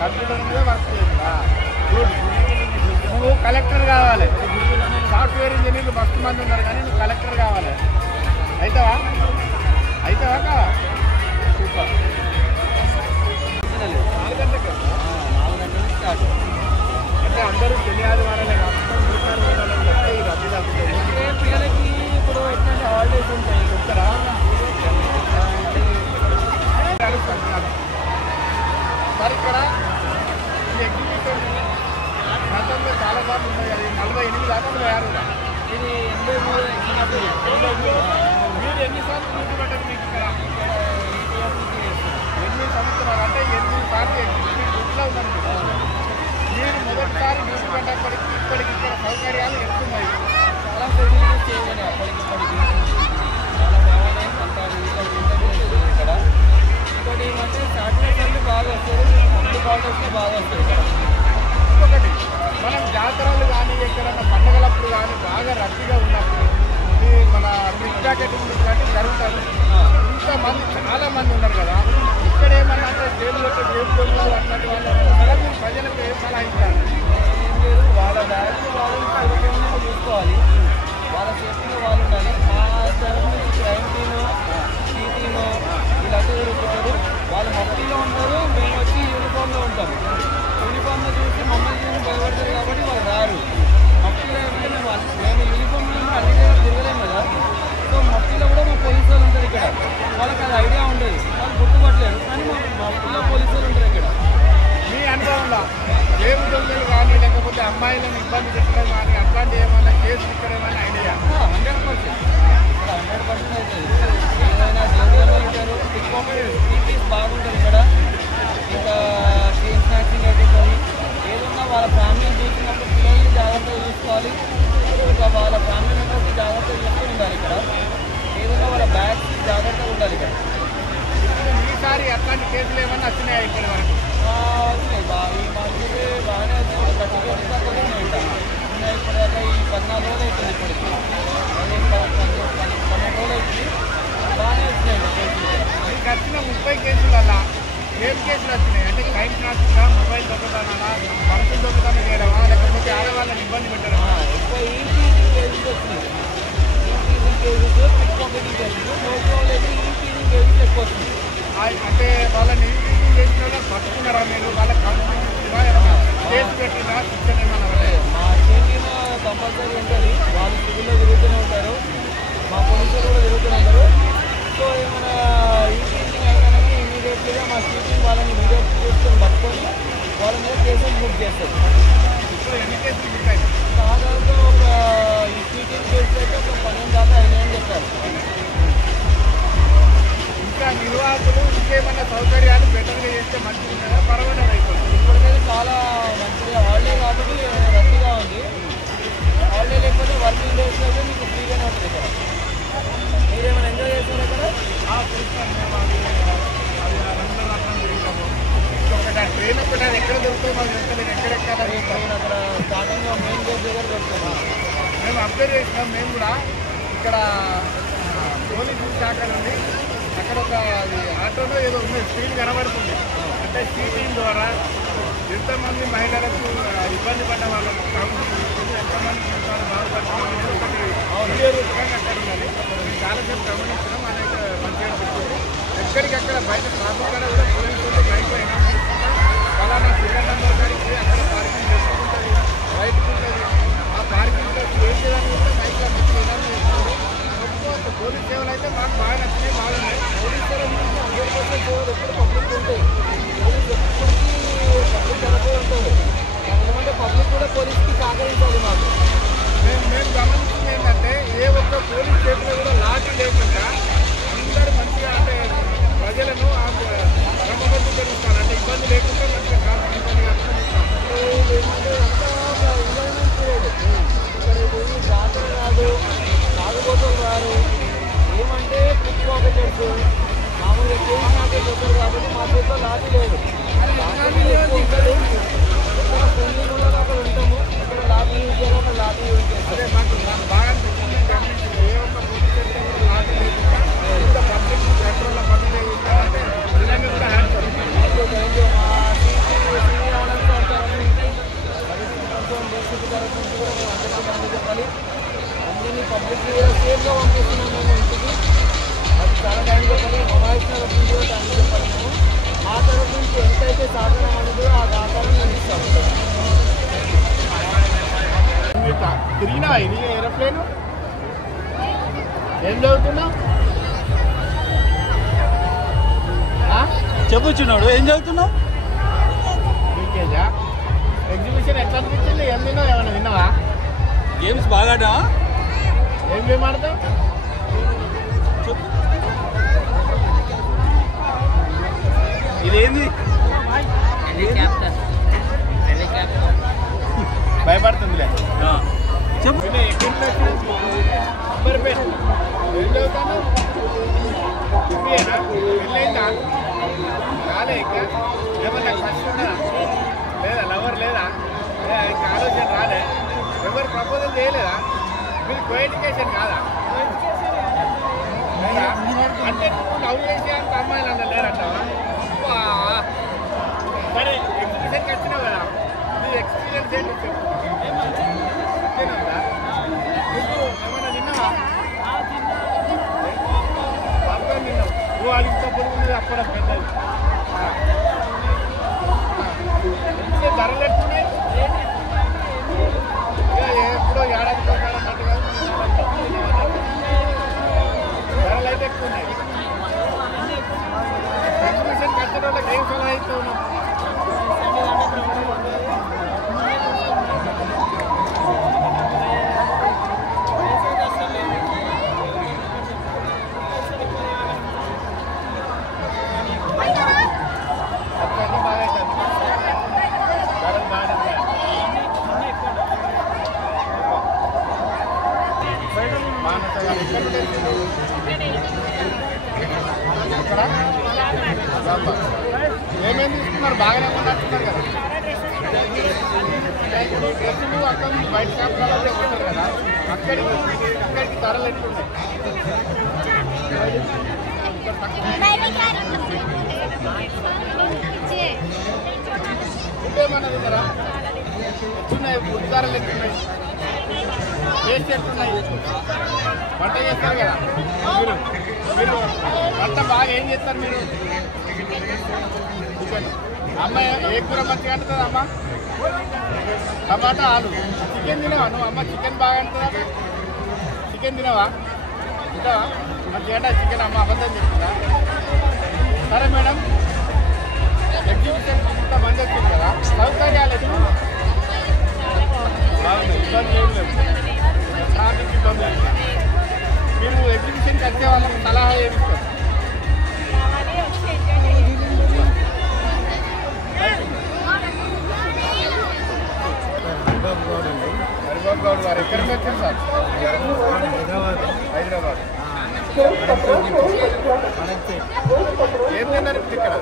Computer మీద work చేస్తా. నువ్వు కలెక్టర్ కావాలి. సాఫ్ట్వేర్ ఇంజనీర్లు మస్తు మంది ఉన్నారు కానీ నువ్వు కలెక్టర్ కావాలి. అవుతావా? అవుతావా కావా? సూపర్. 4 గంటలకి 4 గంటల స్టార్ట్. అంటే అందరూ శని ఆదివారాలే కాకుండా మిగతా రోజులలో వస్తే ఈ రద్దీ తగ్గుతుంది. పిల్లలకి ఇప్పుడు ఎట్లాంటి హాలిడేస్ ఉంటాయి చెప్తారా? సార్ ఇక్కడ ఈ ఎగ్జిబిషన్ గతంలో చాలా సార్లు ఉన్నాయి కదా. 48 దాకా తయారు. ఇది 83 మీరు ఎన్నిసార్లు డ్యూటీ పడ్డది మీకు ఇక్కడ? 8 సంవత్సరాలు. అంటే 8 సార్లు ఎగ్జిబిషన్ డ్యూటీలో ఉన్నారు. మీరు మొదటిసారి డ్యూటీ పడ్డప్పటికి ఇప్పటికి ఇక్కడ సౌకర్యాలు ఎత్తున్నాయి. చాలా ఫెసిలిటీస్ చేయమని అప్పటికిప్పటికి చాలా బాగున్నాయి. ఇక్కడ ఇంకోటి ఏమంటే సాటర్డే సండే బాగా వస్తారు. అన్ని బాగుంటే బాగా వస్తారు ఇక్కడ. ఇంకొకటి మనం జాతరలు కానీ ఎక్కడన్నా పండుగలప్పుడు కానీ బాగా రద్దీగా ఉన్నప్పుడు ఈ మన బ్రిక్ జాకెట్ లాంటివి జరుగుతారు. ఇంతమంది చాలా మంది ఉన్నారు కదా. ఇక్కడ ఏమన్నా అంటే జేబులు అట్లాంటి వాళ్ళు ప్రజలకు ఏం సలహా ఇస్తారు? ఏం లేదు, వాళ్ళ బ్యాగ్ వాళ్ళని చూసుకోవాలి. వాళ్ళ సేఫ్టీగా వాళ్ళు ఉండాలి. మా తరఫు నుంచి క్రైమ్ టీము టీటీను వీళ్ళంతా జరుగుతున్నారు. వాళ్ళు మఫ్టీలో ఉంటారు, మేము వచ్చి యూనిఫామ్లో ఉంటాం. యూనిఫామ్లో చూసి మమ్మల్ని చూసి భయపడతారు కాబట్టి వాళ్ళు రారు. మఫ్టీలో అంటే మేము యూనిఫామ్లో అన్ని దగ్గర తిరగలేము కదా. సో మఫ్టీలో కూడా మా పోలీసు వాళ్ళు ఉంటారు ఇక్కడ. వాళ్ళకి అది ఐడియా పోలీసులు ఉంటారు ఇక్కడ. మీ అనుభవంలో ఏమి దొంగలు కానీ లేకపోతే అమ్మాయిలను ఇబ్బంది పెట్టడం కానీ అట్లాంటి ఏమైనా కేసులు ఇక్కడ ఏమైనా ఐడియా? 100% అవుతుంది. ఏదైనా దొంగలు ఉంటారు, టీపీస్ బాగుంటుంది ఇక్కడ. ఇంకా చైన్ స్నాచింగ్ అవుతుంది. ఏదన్నా వాళ్ళ ఫ్యామిలీని చూసినప్పుడు పిల్లల్ని జాగ్రత్తగా చూసుకోవాలి. ఇంకా వాళ్ళ ఫ్యామిలీ మెంబర్స్ని జాగ్రత్తగా చూసుకుని ఉండాలి ఇక్కడ. ఏదైనా వాళ్ళ బ్యాగ్స్ జాగ్రత్తగా ఉండాలి ఇక్కడ. ఈసారి అట్లాంటి కేసులు ఏమైనా వచ్చినాయా ఇక్కడ వరకు? ఈ మాకు బాగానే వచ్చింది. 30 కేజీస్ దాకా ఉన్నాయి ఇక్కడ. ఇప్పుడు దాకా ఈ 14 రోజులు అవుతుంది. ఇప్పటికి 12 రోజులు అవుతుంది. బాగానే వచ్చినాయి కేసులు. మీకు వచ్చిన 30 కేసులల్లా ఏం కేసులు వచ్చినాయి అంటే క్రైమ్ ట్రాఫిక్గా, మొబైల్ దొంగతనాలా, మనుషులు దొంగతనం చేయడమా, లేకపోతే ఆడవాళ్ళని ఇబ్బంది పెట్టడమా? ఎక్కువ ఈటీజింగ్ కేసెస్ వచ్చినాయి. Eve teasing cases, pickpocketing cases. Most all అయితే ఈటీజింగ్ కేసెస్ ఎక్కువ వచ్చినాయి. అంటే వాళ్ళని ఈటీజింగ్ చేసిన వాళ్ళు పట్టుకున్నారా మీరు? వాళ్ళ కంప్లైంట్ ఇచ్చినా ఏమన్నా కేసు పెట్టినా శిక్షణ ఏమన్నా? మా సిటీలో కంపల్సరీ ఉంటుంది. వాళ్ళు సిటీలో తిరుగుతూనే ఉంటారు. మా పోలీసులు కూడా తిరుగుతూనే ఉంటారు. సో ఏమైనా ఈటీజింగ్ అయినా కానీ ఇమీడియట్లీగా మా సిటీ వాళ్ళని వీడియో తీసుకొని పట్టుకొని వాళ్ళ మీద కేసెస్ బుక్ చేస్తారు. ఇప్పుడు ఎన్ని కేసులు ఉంటాయి? దాదాపు ఒక ఈ ఈటీజింగ్ కేసులు అయితే ఒక 12 దాకా అయినాయని చెప్పారు. ఇంకా నిర్వాహకులు ఇంకేమైనా సౌకర్యాలు బెటర్గా చేస్తే మంచిగా ఉంటుందా, పర్వాలేదు అయిపోతుంది? ఇప్పటికైతే చాలా మంచిగా హాలిడే కాబట్టి రద్దీగా ఉంది. హాలిడే లేకపోతే వర్కింగ్ డేస్లో అయితే మీకు ఫ్రీగానే ఉంటుంది ఇక్కడ. మీరేమైనా ఎంజాయ్ చేస్తారు ఇక్కడ? చూస్తాను మేము. అది రంగుల రత్నం తిరిగాము. ఇంకొకటి ఆ ట్రైన్ ఒకటి అది ఎక్కడ దొరుకుతుందో మాకు తెలుస్తలేదు. ఎక్కడెక్కడ అక్కడ స్టార్టింగ్ మెయిన్ గేట్ దగ్గర దొరుకుతుంది. మేము అబ్జర్వ్ చేసినాం. మేము కూడా ఇక్కడ పోలీసు శాఖ నుండి అక్కడ ఒక ఆటోలో ఏదో ఉంది, స్పీడ్ కనబడుతుంది. అంటే సీటీఎం ద్వారా ఎంతమంది మహిళలకు ఇబ్బంది పడ్డ వాళ్ళకు ఎంతమంది జీవితాలు బాగుపడుతున్న వాళ్ళు ఒకటి వీడియో రూపంగా అక్కడ ఉన్నది. మేము చాలాసేపు గమనించినాం. అదైతే మంచిగా అనిపిస్తుంది. ఎక్కడికక్కడ బయట ట్రాఫిక్ కూడా పోలీసులు బయట ఫలానా సిలిండర్ నెంబర్ కాడికి అక్కడ పార్కింగ్ చేసుకుంటుంది, బయటకు ఉంటుంది. ఆ పార్కింగ్లో ఏం చేయాలని కూడా బైక్లో మిస్ చేయాలని చేస్తుంది. పోలీస్ సేవలు అయితే మాకు బాగా నచ్చినాయి, బాగున్నాయి. పోలీస్ సేవలు 100% సేవలు ఎప్పుడు పబ్లిక్ ఉంటాయి. పోలీస్ ఎప్పటికీ పబ్లిక్ అనుభవం ఉంటుంది. ఎందుకంటే పబ్లిక్ కూడా పోలీస్కి సహకరించాలి. మాకు మేము గమనించింది ఏంటంటే ఏ ఒక్క పోలీస్ స్టేషన్లో కూడా లాఠీ లేకుండా అందరూ మంచిగా అంటే ప్రజలను క్రమబద్ధం పెరుగుతారు. అంటే ఇబ్బంది లేకుండా మంచిగా ట్రాఫిక్ ఇబ్బంది ఏమంటే అంతా ఎంజాయ్మెంట్ పీరియడ్. ఇక్కడ ఏమి జాతర కాదు, తాగుబోతులు రారు. ఏమంటే పిక్ పాకెటర్స్ మామూలుగా చేసి నాకే చెప్పారు కాబట్టి మా చేతిలో లాఠీ లేదు. ఎక్కువ ఉంటుంది. ఎక్కడ ఫ్రెండ్లీ కూడా అక్కడ ఉంటాము. ఎక్కడ లాఠీ యూజ్ చేయాలో అక్కడ లాఠీ యూజ్ చేస్తాం. అదే మాకు బాగా అనిపించింది. గమనించింది ఏ ఒక్క పోలీస్ స్టేషన్ కూడా లాఠీ లేకుండా ఇంత పబ్లిక్ కంట్రోల్లో పని లేకుండా అంటే నిజంగా కూడా హ్యాండ్స్ థ్యాంక్ యూ. మా టీసీ ఆనంద్ సార్ తరఫు నుంచి డీసీపీ తరఫు నుంచి కూడా మేము అందరికీ చెప్పాలి. అందరినీ పబ్లిక్ సేఫ్గా పంపిస్తున్నాం మేము ఇంటికి. అది చాలా థ్యాంక్ చెప్పాలి. మొబైల్స్ తరఫు నుంచి కూడా థ్యాంక్ చెప్పాలి. మేము మా తరఫు నుంచి ఎంతైతే సహకారం అనేది ఆ సహకారం మేము ఇస్తాము. తిరిగినా ఇది ఏరోప్లేను ఏం చదువుతున్నావు? చెప్పుచున్నాడు. ఏం చదువుతున్నావు? యూకేజా? ఎగ్జిబిషన్ ఎట్లా అనిపించింది? ఏం తిన్నావు? ఏమైనా విన్నావా? గేమ్స్ బాగా ఏం గేమ్ ఆడతావు? ఇదేంది? భయపడుతుందిలే. చెప్పు. ఏం చదువుతాను? పెళ్ళైందా? కాలే ఇంకా ఏమన్నా ఫస్ట్ ఉన్నదా? లేదా లవర్ లేదా? ఇంకా ఆలోచన రాలే? ఎవరు ప్రపోజల్ చేయలేదా? మీరు కో ఎడ్యుకేషన్ కాదా? లేదా అంటే నువ్వు లవ్ చేసేంత అమ్మాయిలు అన్న లేరంటావా? సరే ఎగ్జిబిషన్కి వచ్చినావు కదా, నీ ఎక్స్పీరియన్స్ ఏంటి చెప్పు. నువ్వు ఏమన్నా తిన్నావా? పాప్కార్న్ తిన్నావు. నువ్వు అది ఇంత పొరుగుంది అప్పడం పెద్దది. ధరలు ఎట్టున్నాయి? ఎప్పుడో ఏడాదికి ఒకసారి అన్నట్టుగా ధరలు అయితే ఎక్కువ ఉన్నాయి. ఎగ్జిబిషన్ కట్టడం అవుతావు ఏమేమి తీసుకున్నారు? బాగానే ఉన్నట్టున్నారు కదా. ఇప్పుడు డ్రెస్సులు అక్కడ బయట షాపులలో చెప్తున్నారు కదా, అక్కడికి ధరలు ఎట్లున్నాయి? ఫుడ్ ఏమన్నా తిన్నారా? ఎట్లున్నాయి ఫుడ్ ధరలు? ఎట్లున్నాయి? టేస్ట్ ఎట్లున్నాయి? వంట చేస్తారు కదా మీరు, మీరు వంట బాగా ఏం చేస్తారు మీరు? చికెన్. అమ్మ ఏ కూర మంచిగా అంటుందా అమ్మ? టమాటా ఆలు. చికెన్ తినవా నువ్వు? అమ్మ చికెన్ బాగా అంటుందా? చికెన్ తినవా? తినవా? మంచిగా చికెన్ అమ్మ అబద్ధం చెప్తుందా? సరే మేడం, ఎగ్జిబిషన్ ఇంతమంది వచ్చింది కదా, సౌకర్యాలు ఎట్లా? బాగుంది, ఇబ్బంది ఏం లేదు, ట్రాఫిక్ ఇబ్బంది లేదు. మీరు ఎగ్జిబిషన్కి వచ్చే వాళ్ళకి సలహా ఏమి ఇస్తారు? హరిబాబు గౌడ్ గారు ఎక్కడికి వచ్చారు సార్? హైదరాబాద్. ఏం తిన్నారు ఇప్పుడు ఇక్కడ?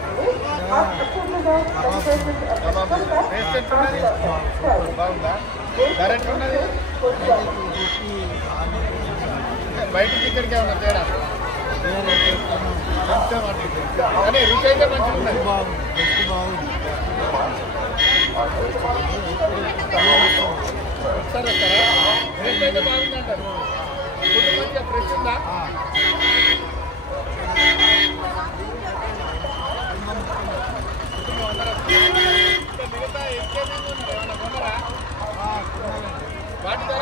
టేస్ట్ ఎట్లున్నది? బాగుందా? ధర ఎట్లున్నది? బయటికి ఇక్కడికి ఏమన్నా తేడా? కానీ రుచి అయితే మంచిగా ఉన్నది. ఒకసారి వస్తారా? రేట్ అయితే బాగుందంటారు. ఫుడ్ మంచిగా ఫ్రెష్ ఉందా? మిగతా ఇంకేమేమి ఉన్నాయి? ఏమన్నా కొన్నారా? వాటి ధర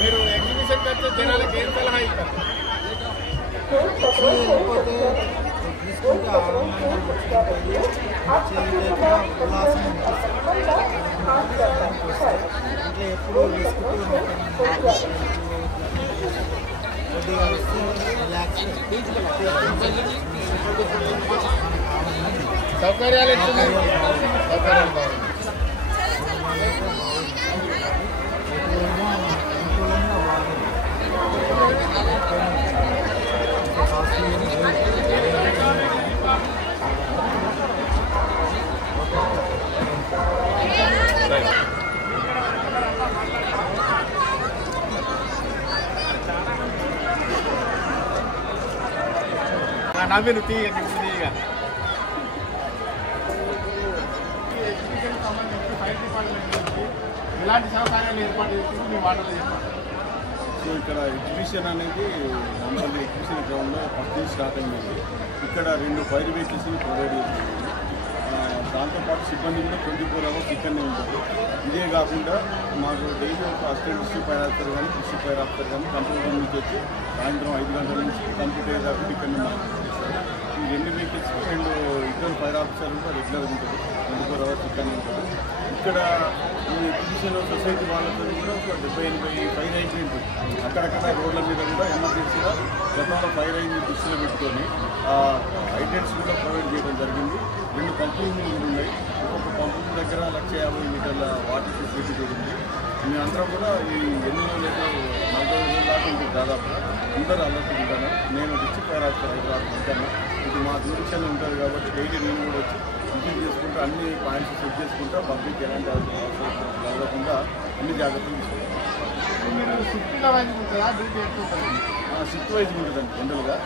మీరు ఎగ్జిబిషన్కి వచ్చే జనాలకు ఏం సలహా ఇస్తారు? సౌకర్యాలు ఎట్లున్నాయి? సౌకర్యాలు బాగుంది. నవ్వులు తీయగా ఎగ్జిబిషన్కి సంబంధించి ఫైర్ డిపార్ట్మెంట్ నుంచి ఇలాంటి సౌకర్యాలు ఏర్పాటు చేసి మీ మాటలు చెప్పాలి. సో ఇక్కడ ఎగ్జిబిషన్ అనేది మమ్మల్ని ఎగ్జిబిషన్ గ్రౌండ్లో ఫస్ట్ స్టార్ట్ అయింది. ఇక్కడ 2 ఫైర్ వెహికల్స్ని ప్రొవైడ్ చేస్తుంది. దాంతోపాటు సిబ్బంది కూడా 24 hours ఇక్కడనే ఉంటుంది. ఇదే కాకుండా మాకు డైలీ ఒక అసిస్టెంట్ డిస్ట్రిక్ట్ ఫైర్ ఆఫీసర్ కానీ డిస్ట్రిక్ట్ ఫైర్ ఆఫీసర్ కానీ కంట్రోల్ రూమ్ నుంచి వచ్చి సాయంత్రం 5 గంటల నుంచి కంప్లీట్ అయ్యేదాకా ఇక్కడనే మాకు చేస్తారు. ఈ 2 వెహికల్స్ 2 ఫైర్ ఆఫీసర్లు కూడా రెగ్యులర్గా ఉంటుంది. 24 hours ఇక్కడనే ఉంటుంది. ఇక్కడ ఈ ఎగ్జిబిషన్ సొసైటీ వాళ్ళతో కూడా ఒక 70-80 ఫైర్ హైడ్రెంట్ అక్కడక్కడ రోడ్ల మీద కూడా ఎమర్జెన్సీగా గతంలో ఫైర్ అయింది దృష్టిలో పెట్టుకొని హైడ్రెంట్స్ కూడా ప్రొవైడ్ చేయడం జరిగింది. 2 పంపులు కూడా ఉన్నాయి. ఒక్కొక్క పంపు దగ్గర 150 మీటర్ల వాటర్ ఫెసిలిటీ కూడా ఉంది. మేమందరం కూడా ఈ 8 రోజులు 40 రోజుల దాకా ఉంటుంది. దాదాపు అందరూ అలర్ట్ ఉంటాను. నేను డిస్ట్రిక్ట్ ఫైర్ ఆఫీసర్ హైదరాబాద్ ఉంటాను. ఇది మా డ్యూరేషన్ ఉంటుంది కాబట్టి డైలీ నేను కూడా వచ్చి విజిట్ చేసుకుంటూ అన్ని పాయింట్స్ సెట్ చేసుకుంటా పబ్లిక్ ఎలాంటి కలగకుండా అన్ని జాగ్రత్తలు తీసుకుంటాం. షిఫ్ట్ వైజ్ ఉంటుందండి. జనరల్గా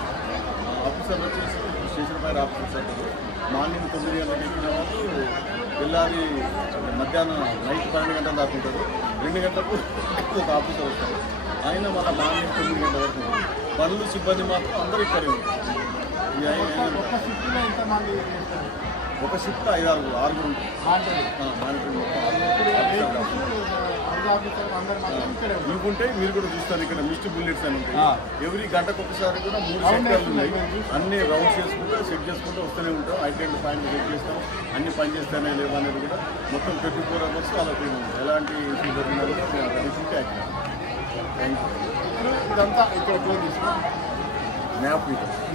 ఆఫీసర్లు వచ్చేసి స్టేషన్ ఫైర్ ఆఫీసర్స్ అంటారు. మార్నింగ్ 9 గంటలకు ఎక్కిన వాళ్ళు వెళ్ళాలి మధ్యాహ్నం నైట్ 12 గంటల దాకా ఉంటారు. 2 గంటలకు ఒక ఆఫీసర్ వస్తారు. ఆయన మన మార్నింగ్ 9 గంటల వరకు పనులు సిబ్బంది మాత్రం అందరూ ఇక్కడే ఉంటారు. ఒక షిఫ్ట్ 5-6 ఉంటుంది. మానిటరింగ్ మొత్తం సబ్ ఆఫీసర్ అందరు మాత్రం ఇక్కడే ఉంటారు. ఇవి ఉంటాయి, మీరు కూడా చూస్తారు ఇక్కడ మిస్ట్ బుల్లెట్స్ అని ఉంటాయి. ఎవ్రీ గంటకు ఒకసారి కూడా 3 సెక్టర్లు ఉన్నాయి. అన్ని రౌండ్స్ చేసుకుంటూ సెట్ చేసుకుంటూ వస్తూనే ఉంటాం. ఐటెంట్ పాయింట్ సెట్ చేస్తాం, అన్ని పని చేస్తానే లేవు అనేది కూడా మొత్తం 24 hours అలా ఎలాంటి ఇష్యూ జరిగినా కూడా మేము ready to act. Thank you. ఇదంతా ఇక్కడ క్లోజ్ చేస్తాం.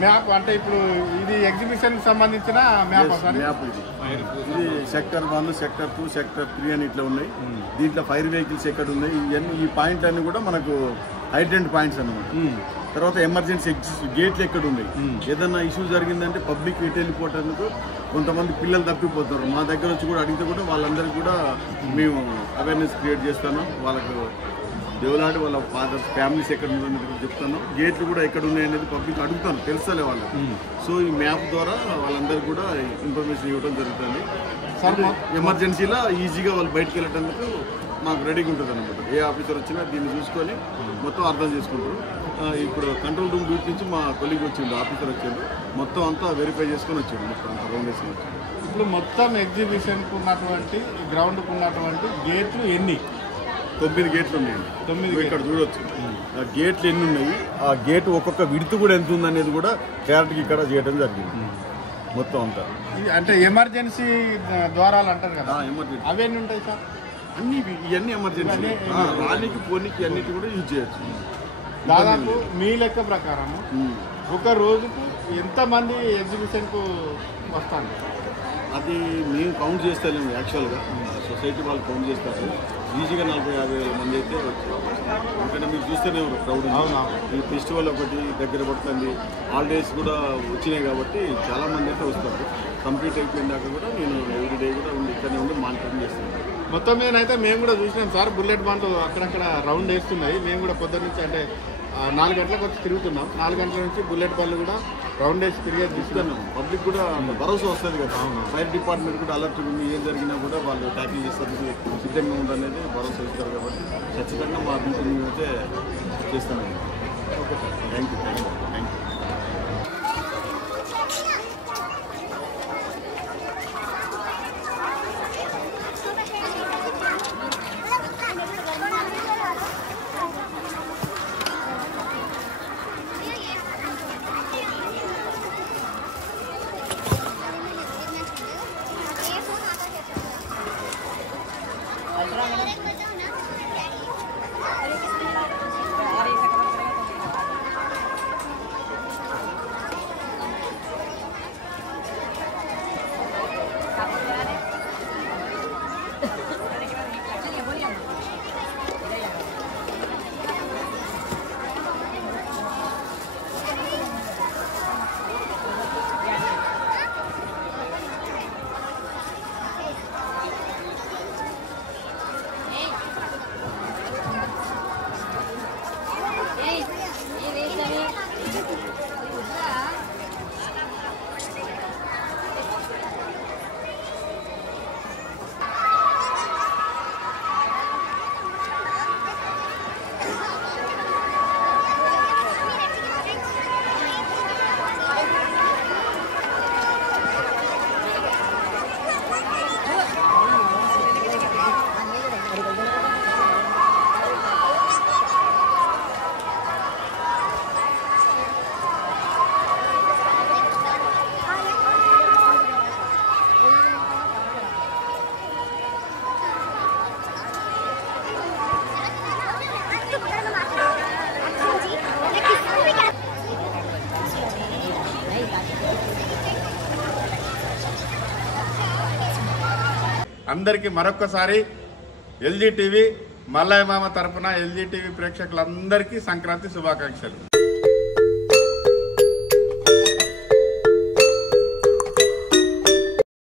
మ్యాప్ అంటే ఇప్పుడు ఇది ఎగ్జిబిషన్ సంబంధించిన మ్యాప్ మ్యాప్ ఇది సెక్టర్ 1, సెక్టర్ 2, సెక్టర్ 3 అని ఇట్లా ఉన్నాయి. దీంట్లో ఫైర్ వెహికల్స్ ఎక్కడ ఉన్నాయి ఇవన్నీ ఈ పాయింట్ అన్ని కూడా మనకు ఐడెంట్ పాయింట్స్ అన్నమాట. తర్వాత ఎమర్జెన్సీ గేట్లు ఎక్కడ ఉన్నాయి, ఏదన్నా ఇష్యూ జరిగిందంటే పబ్లిక్ ఎటు వెళ్ళిపోవటానికి కొంతమంది పిల్లలు తప్పిపోతారు. మా దగ్గర వచ్చి కూడా అడిగితే కూడా వాళ్ళందరికీ కూడా మేము అవేర్నెస్ క్రియేట్ చేస్తాను. వాళ్ళకు దేవులాడి వాళ్ళ ఫాదర్ ఫ్యామిలీస్ ఎక్కడ ఉన్నారనేది చెప్తాను. గేట్లు కూడా ఎక్కడ ఉన్నాయి అనేది పబ్లిక్ అడుగుతాను, తెలుసలే వాళ్ళకి. సో ఈ మ్యాప్ ద్వారా వాళ్ళందరికీ కూడా ఇన్ఫర్మేషన్ ఇవ్వడం జరుగుతుంది. ఎమర్జెన్సీలో ఈజీగా వాళ్ళు బయటకు వెళ్ళేటందుకు మాకు రెడీగా ఉంటుంది అనమాట. ఏ ఆఫీసర్ వచ్చినా దీన్ని చూసుకొని మొత్తం అర్థం చేసుకుంటారు. ఇప్పుడు కంట్రోల్ రూమ్ డ్యూటీ నుంచి మా కొలీగ్ వచ్చిండు, ఆఫీసర్ వచ్చిండు, మొత్తం అంతా వెరిఫై చేసుకొని వచ్చాడు, మొత్తం అంతా రౌండ్ వేసుకొని వచ్చాడు. ఇప్పుడు మొత్తం ఎగ్జిబిషన్కు ఉన్నటువంటి గ్రౌండ్కు ఉన్నటువంటి గేట్లు ఎన్ని? 9 గేట్లు ఉన్నాయండి. 9 ఇక్కడ చూడొచ్చు ఆ గేట్లు ఎన్ని ఉన్నాయి, ఆ గేట్ ఒక్కొక్క విడుతు కూడా ఎంత ఉంది అనేది కూడా క్లారిటీకి ఇక్కడ చేయడం జరిగింది మొత్తం అంతా. అంటే ఎమర్జెన్సీ ద్వారాలు అంటారు కదా, ఎమర్జెన్సీ అవి ఎన్ని ఉంటాయి సార్? అన్ని ఇవన్నీ ఎమర్జెన్సీ రానికి పోనీకి అన్నిటి కూడా యూజ్ చేయొచ్చు. దాదాపు మీ లెక్క ప్రకారం ఒక రోజుకు ఎంతమంది ఎగ్జిబిషన్కు వస్తాను? అది మేము కౌంట్ చేస్తాము. యాక్చువల్గా సొసైటీ వాళ్ళు కౌంట్ చేస్తారు. ఈజీగా 40-50 మంది అయితే వచ్చారు. ఎందుకంటే మీరు చూస్తూనే ఉన్నారు క్రౌడ్. ఈ ఫెస్టివల్ ఒకటి దగ్గర పడుతుంది, హాలిడేస్ కూడా వచ్చినాయి కాబట్టి చాలామంది అయితే వస్తారు. కంప్లీట్ అయిపోయిన దాకా కూడా నేను ఎవ్రీడే కూడా ఇక్కడనే ఉండి మానిటరింగ్ చేస్తాను. మొత్తం మీద అయితే మేము కూడా చూసినాం సార్, బుల్లెట్ బండ్లు అక్కడక్కడ రౌండ్ వేస్తున్నాయి. మేము కూడా పొద్దున్న నుంచి అంటే 4 గంటలకు వచ్చి తిరుగుతున్నాం. 4 గంటల నుంచి బుల్లెట్ బండ్లు కూడా రౌండ్ వేసి తిరిగేది చూస్తున్నాం. పబ్లిక్ కూడా భరోసా వస్తుంది కదా. ఫైర్ డిపార్ట్మెంట్ కూడా అలర్ట్ ఉంది, ఏం జరిగినా కూడా వాళ్ళు ట్యాకిల్ చేస్తారు, సిద్ధంగా ఉందనేది భరోసా ఇస్తారు. కాబట్టి ఖచ్చితంగా మా డ్యూటీ మేమైతే చేస్తామండి. Okay sir, thank you. అందరికీ మరొక్కసారి ఎల్జీ టీవీ మల్లయ్య మామ తరపున ఎల్జీ టీవీ ప్రేక్షకులందరికీ సంక్రాంతి శుభాకాంక్షలు.